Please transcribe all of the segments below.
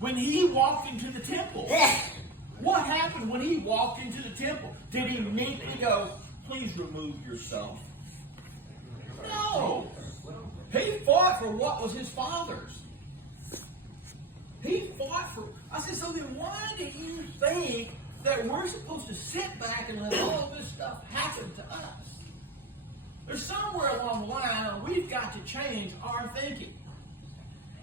when he walked into the temple. What happened when he walked into the temple? Did he immediately go, please remove yourself? No. He fought for what was his father's. He fought for... I said, so then why do you think that we're supposed to sit back and let all this stuff happen to us? There's somewhere along the line we've got to change our thinking.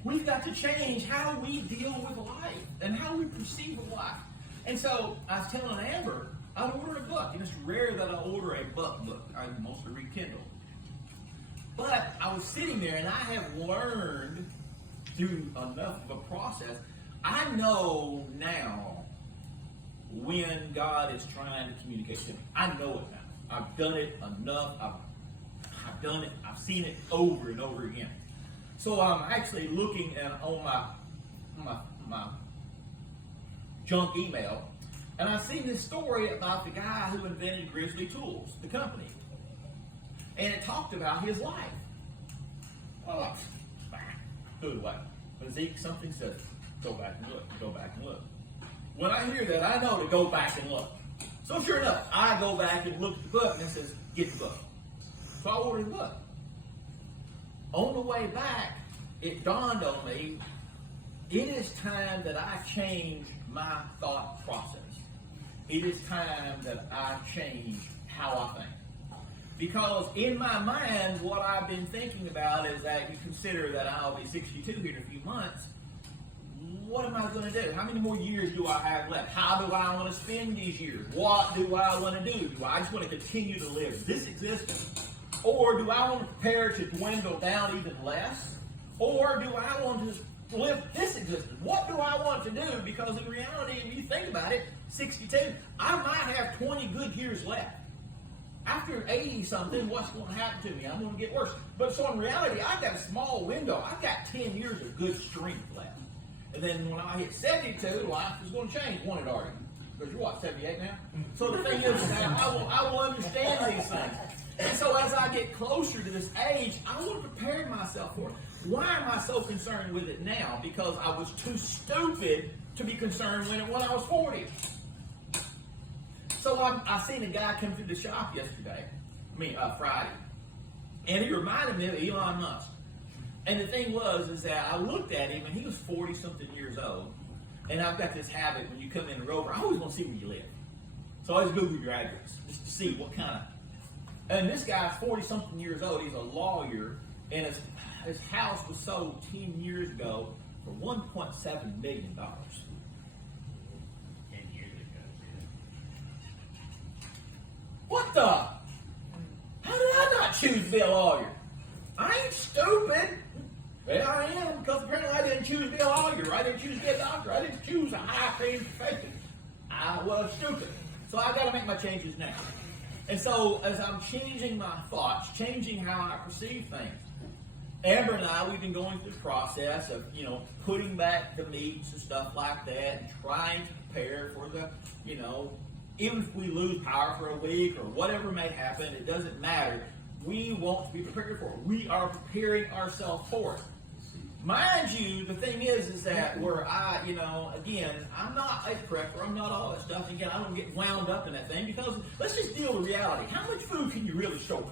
We've got to change how we deal with life and how we perceive life. And so I was telling Amber, I ordered a book. And it's rare that I order a book. I mostly read Kindle. But I was sitting there and I have learned through enough of a process. I know now when God is trying to communicate to me. I know it now. I've done it enough. I've done it. I've seen it over and over again. So I'm actually looking on my junk email, and I've seen this story about the guy who invented Grizzly Tools, the company. And it talked about his life. Well, threw it away. But Zeke, something said, go back and look, go back and look. When I hear that, I know to go back and look. So sure enough, I go back and look at the book, and it says, get the book. So I ordered the book. On the way back, it dawned on me, it is time that I change my thought process. It is time that I change how I think. Because in my mind, what I've been thinking about is that you consider that I'll be 62 here in a few months. What am I going to do? How many more years do I have left? How do I want to spend these years? What do I want to do? Do I just want to continue to live this existence? Or do I want to prepare to dwindle down even less? Or do I want to live this existence? What do I want to do? Because in reality, if you think about it, 62, I might have 20 good years left. After 80-something, what's going to happen to me? I'm going to get worse. But so in reality, I've got a small window. I've got 10 years of good strength left. And then when I hit 72, life is going to change, won't it already? Because you're what, 78 now? So the thing is that I will understand these things. And so as I get closer to this age, I want to prepare myself for it. Why am I so concerned with it now? Because I was too stupid to be concerned when I was 40. So I seen a guy come through the shop yesterday, Friday, and he reminded me of Elon Musk. And the thing is that I looked at him, and he was 40-something years old. And I've got this habit, when you come in the Rover, I always want to see where you live. So I always Google your address, just to see what kind of... And this guy's 40-something years old. He's a lawyer, and his house was sold 10 years ago for $1.7 million. 10 years ago. What the? How did I not choose to be a lawyer? I ain't stupid. Well, I am, because apparently I didn't choose to be a lawyer. I didn't choose to be a doctor. I didn't choose a high-paying profession. I was stupid. So I've got to make my changes now. And so as I'm changing my thoughts, changing how I perceive things, Amber and I, we've been going through the process of, putting back the meats and stuff like that, and trying to prepare for the, even if we lose power for a week or whatever may happen, it doesn't matter. We want to be prepared for it. We are preparing ourselves for it. Mind you, the thing is that where again, I'm not a prepper, I'm not all that stuff. Again, I don't get wound up in that thing because let's just deal with reality. How much food can you really store?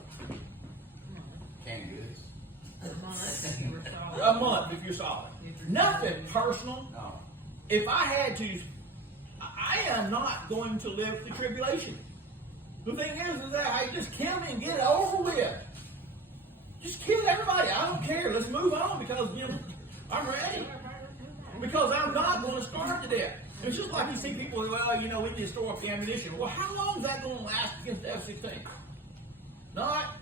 Canned goods. A month if you're solid. Nothing personal. No. If I had to, I am not going to live the tribulation. The thing is that I just kill me and get it over with. Just kill everybody. I don't care. Let's move on because, I'm ready. Because I'm not going to starve to death. It's just like you see people, we need to store up the ammunition. Well, how long is that going to last against the F-16? Not.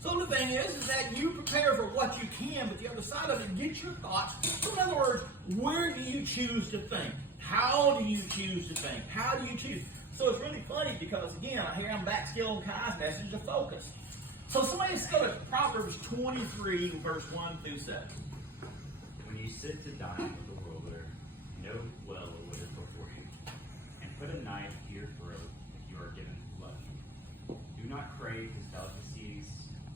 So the thing is that you prepare for what you can, but the other side of it, get your thoughts. So in other words, where do you choose to think? How do you choose to think? How do you choose? So it's really funny because, again, here I'm back still on Kai's message of focus. So somebody's go to Proverbs 23, verse 1 through 7. When you sit to dine with a ruler, know well what is before you, and put a knife to your throat if you are given blood. Do not crave his delicacies,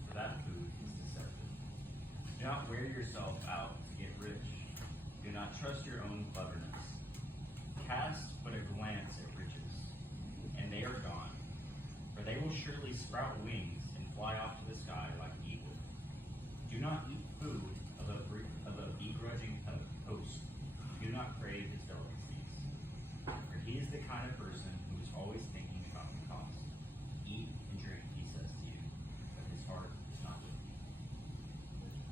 for that food is deceptive. Do not wear yourself out to get rich. Do not trust trust your own cleverness. Cast but a glance at riches, and they are gone. For they will surely sprout wings and fly off to the sky like eagles. Do not eat food of a begrudging host. Do not crave his delicacies. For he is the kind of person who is always thinking about the cost. Eat and drink, he says to you, but his heart is not with you.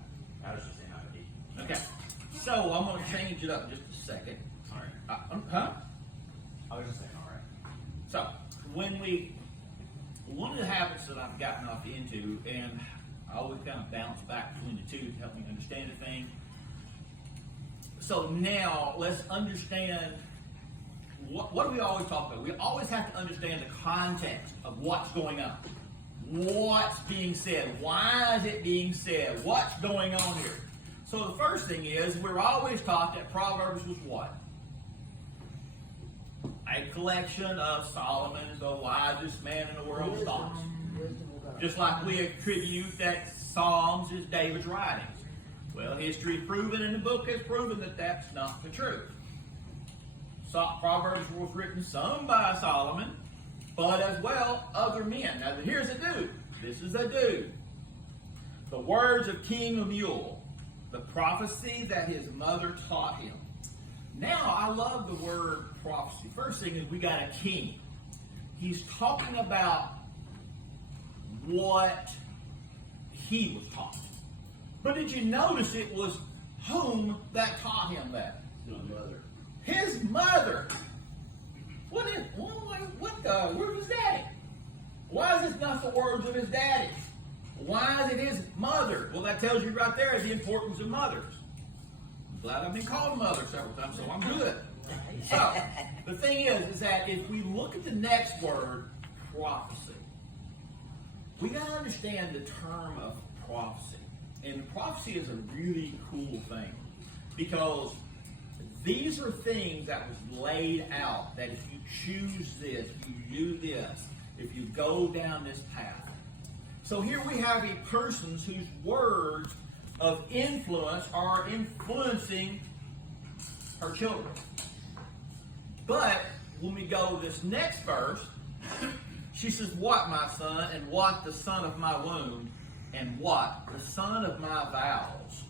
I was just saying out of eight. Okay. So I'm going to change it up just a second. All right. I was just saying, all right. So one of the habits that I've gotten off into, and I always kind of bounce back between the two to help me understand the thing. So now let's understand what do we always talk about? We always have to understand the context of what's going on. What's being said? Why is it being said? What's going on here? So the first thing is we're always taught that Proverbs was what? A collection of Solomon's, the wisest man in the world's thoughts. Just like we attribute that Psalms is David's writings. Well, history's proven and the book has proven that that's not the truth. So, Proverbs was written some by Solomon, but as well other men. Now here's a dude. This is a dude. The words of King Lemuel, the prophecy that his mother taught him. Now, I love the word prophecy. First thing is we got a king. He's talking about what he was taught. But did you notice it was whom that taught him that? His mother. His mother. Where's his daddy? Why is this not the words of his daddy? Why is it his mother? Well, that tells you right there the importance of mothers. I'm glad I've been called mother several times, so I'm good. So, the thing is that if we look at the next word, prophecy, we got to understand the term of prophecy. And prophecy is a really cool thing because these are things that was laid out that if you choose this, if you do this, if you go down this path. So here we have a person whose words of influence are influencing her children. But when we go to this next verse, she says, "What, my son, and what the son of my womb, and what the son of my vows."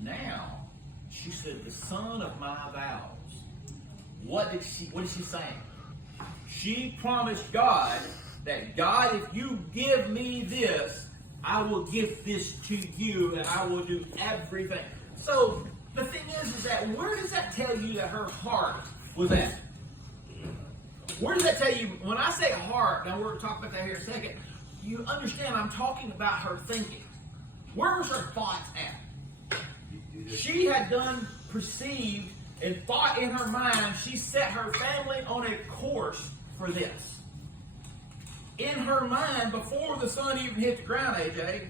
Now, she said, "The son of my vows." What is she saying? She promised God that, God, if you give me this, I will give this to you, and I will do everything. So the thing is that where does that tell you that her heart was at? Where does that tell you? When I say heart, now we're going to talk about that here in a second. You understand I'm talking about her thinking. Where was her thoughts at? She had perceived and thought in her mind, she set her family on a course for this. In her mind, before the sun even hit the ground, AJ.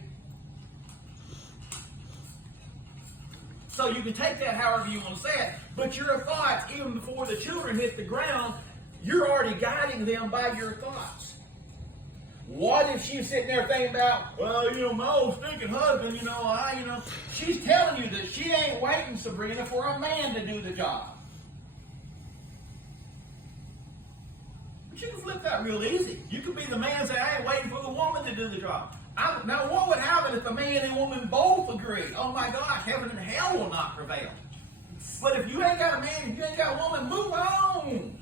So you can take that however you want to say it, but your thoughts, even before the children hit the ground, you're already guiding them by your thoughts. What if she's sitting there thinking about, well, my old stinking husband, she's telling you that she ain't waiting, Sabrina, for a man to do the job. But you can flip that real easy. You could be the man and say, I ain't waiting for the woman to do the job. Now, what would happen if the man and woman both agree? Oh my gosh, heaven and hell will not prevail. But if you ain't got a man, if you ain't got a woman, move on.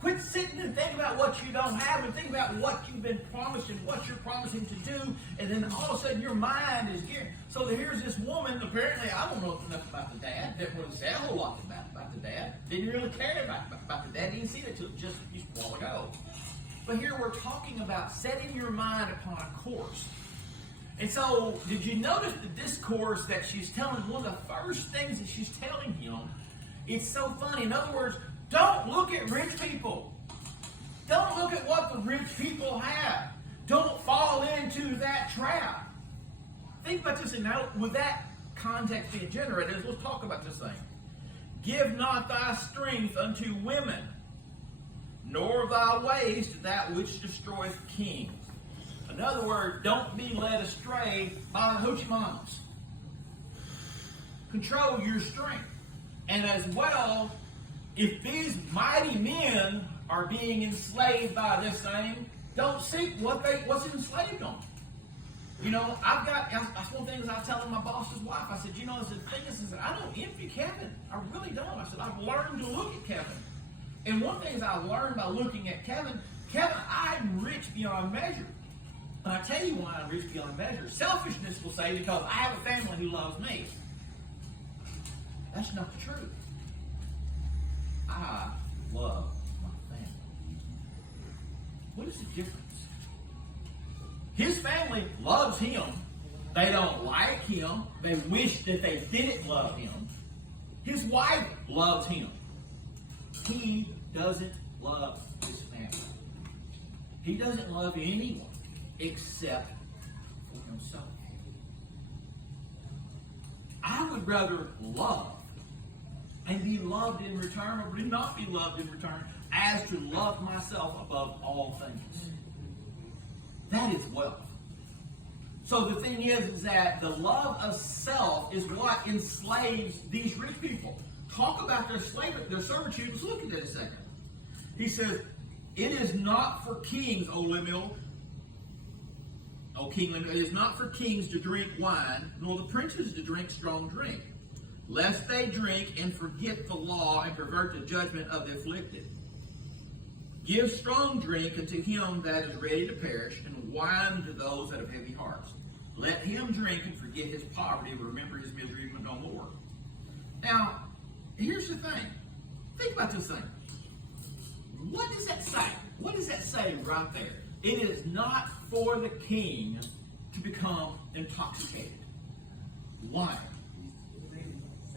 Quit sitting and think about what you don't have and think about what you've been promised and what you're promising to do. And then all of a sudden your mind is geared. So here's this woman, apparently, I don't know enough about the dad. Didn't really say a whole lot about the dad. Didn't really care about the dad. Didn't see it until just a while ago. But here we're talking about setting your mind upon a course. And so, did you notice the discourse that she's telling? One of the first things that she's telling him, it's so funny. In other words, don't look at rich people. Don't look at what the rich people have. Don't fall into that trap. Think about this, and now with that context being generated, let's talk about this thing. Give not thy strength unto women, nor thy ways to that which destroyeth kings. In other words, don't be led astray by the hoochie mamas. Control your strength. And as well, if these mighty men are being enslaved by this thing, don't seek what's enslaved them. You know, that's one thing I was telling my boss's wife. I said, you know, the thing is I don't envy Kevin. I really don't. I said, I've learned to look at Kevin. And one thing I learned by looking at Kevin, I'm rich beyond measure. And I tell you why I'm rich beyond measure. Selfishness will say, because I have a family who loves me. That's not the truth. I love my family. What is the difference? His family loves him. They don't like him. They wish that they didn't love him. His wife loves him. He doesn't love his family. He doesn't love anyone except for himself. I would rather love and be loved in return, or not be loved in return, as to love myself above all things. That is wealth. So the thing is that the love of self is what enslaves these rich people. Talk about their slavery, their servitude. Let's look at that a second. He says, it is not for kings, O Lemuel, O King Lemuel, it is not for kings to drink wine, nor the princes to drink strong drink, lest they drink and forget the law and pervert the judgment of the afflicted. Give strong drink unto him that is ready to perish, and wine to those that have heavy hearts. Let him drink and forget his poverty, and remember his misery no more. Now, here's the thing. Think about this thing. What does that say? What does that say right there? It is not for the king to become intoxicated. Why?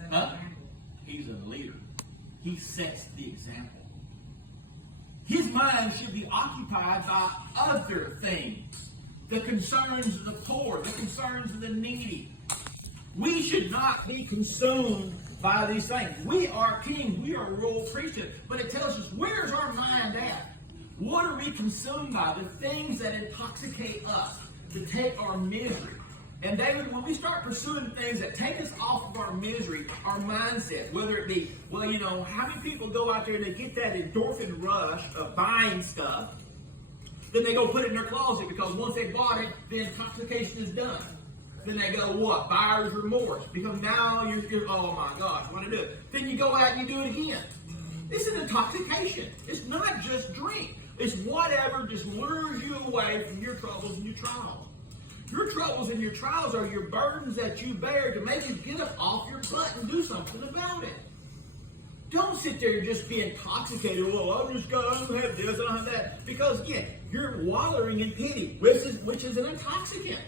Huh? He's a leader. He sets the example. His mind should be occupied by other things. The concerns of the poor, the concerns of the needy. We should not be consumed by these things. We are kings. We are a royal priesthood. But it tells us, where's our mind at? What are we consumed by? The things that intoxicate us, to take our misery. And David, when we start pursuing things that take us off of our misery, our mindset, whether it be, well, you know, how many people go out there and they get that endorphin rush of buying stuff, then they go put it in their closet because once they bought it, the intoxication is done. Then they go, what? Buyer's remorse. Because now you're oh my gosh, what do I do? Then you go out and you do it again. It's an intoxication. It's not just drink. It's whatever just lures you away from your troubles and your trials. Your troubles and your trials are your burdens that you bear to make you get up off your butt and do something about it. Don't sit there and just be intoxicated. Well, I don't have this, I don't have that. Because again, you're wallowing in pity, which is an intoxicant.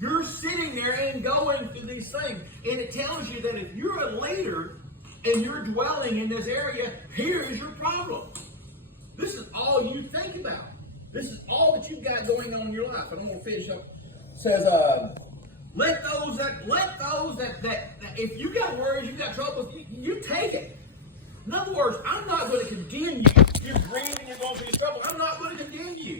You're sitting there and going through these things. And it tells you that if you're a leader and you're dwelling in this area, here is your problem. This is all you think about. This is all that you've got going on in your life. And I'm going to finish up. It says, let those that if you got worries, you got troubles, you take it. In other words, I'm not going to condemn you. You're grieving, you're going through trouble. I'm not going to condemn you.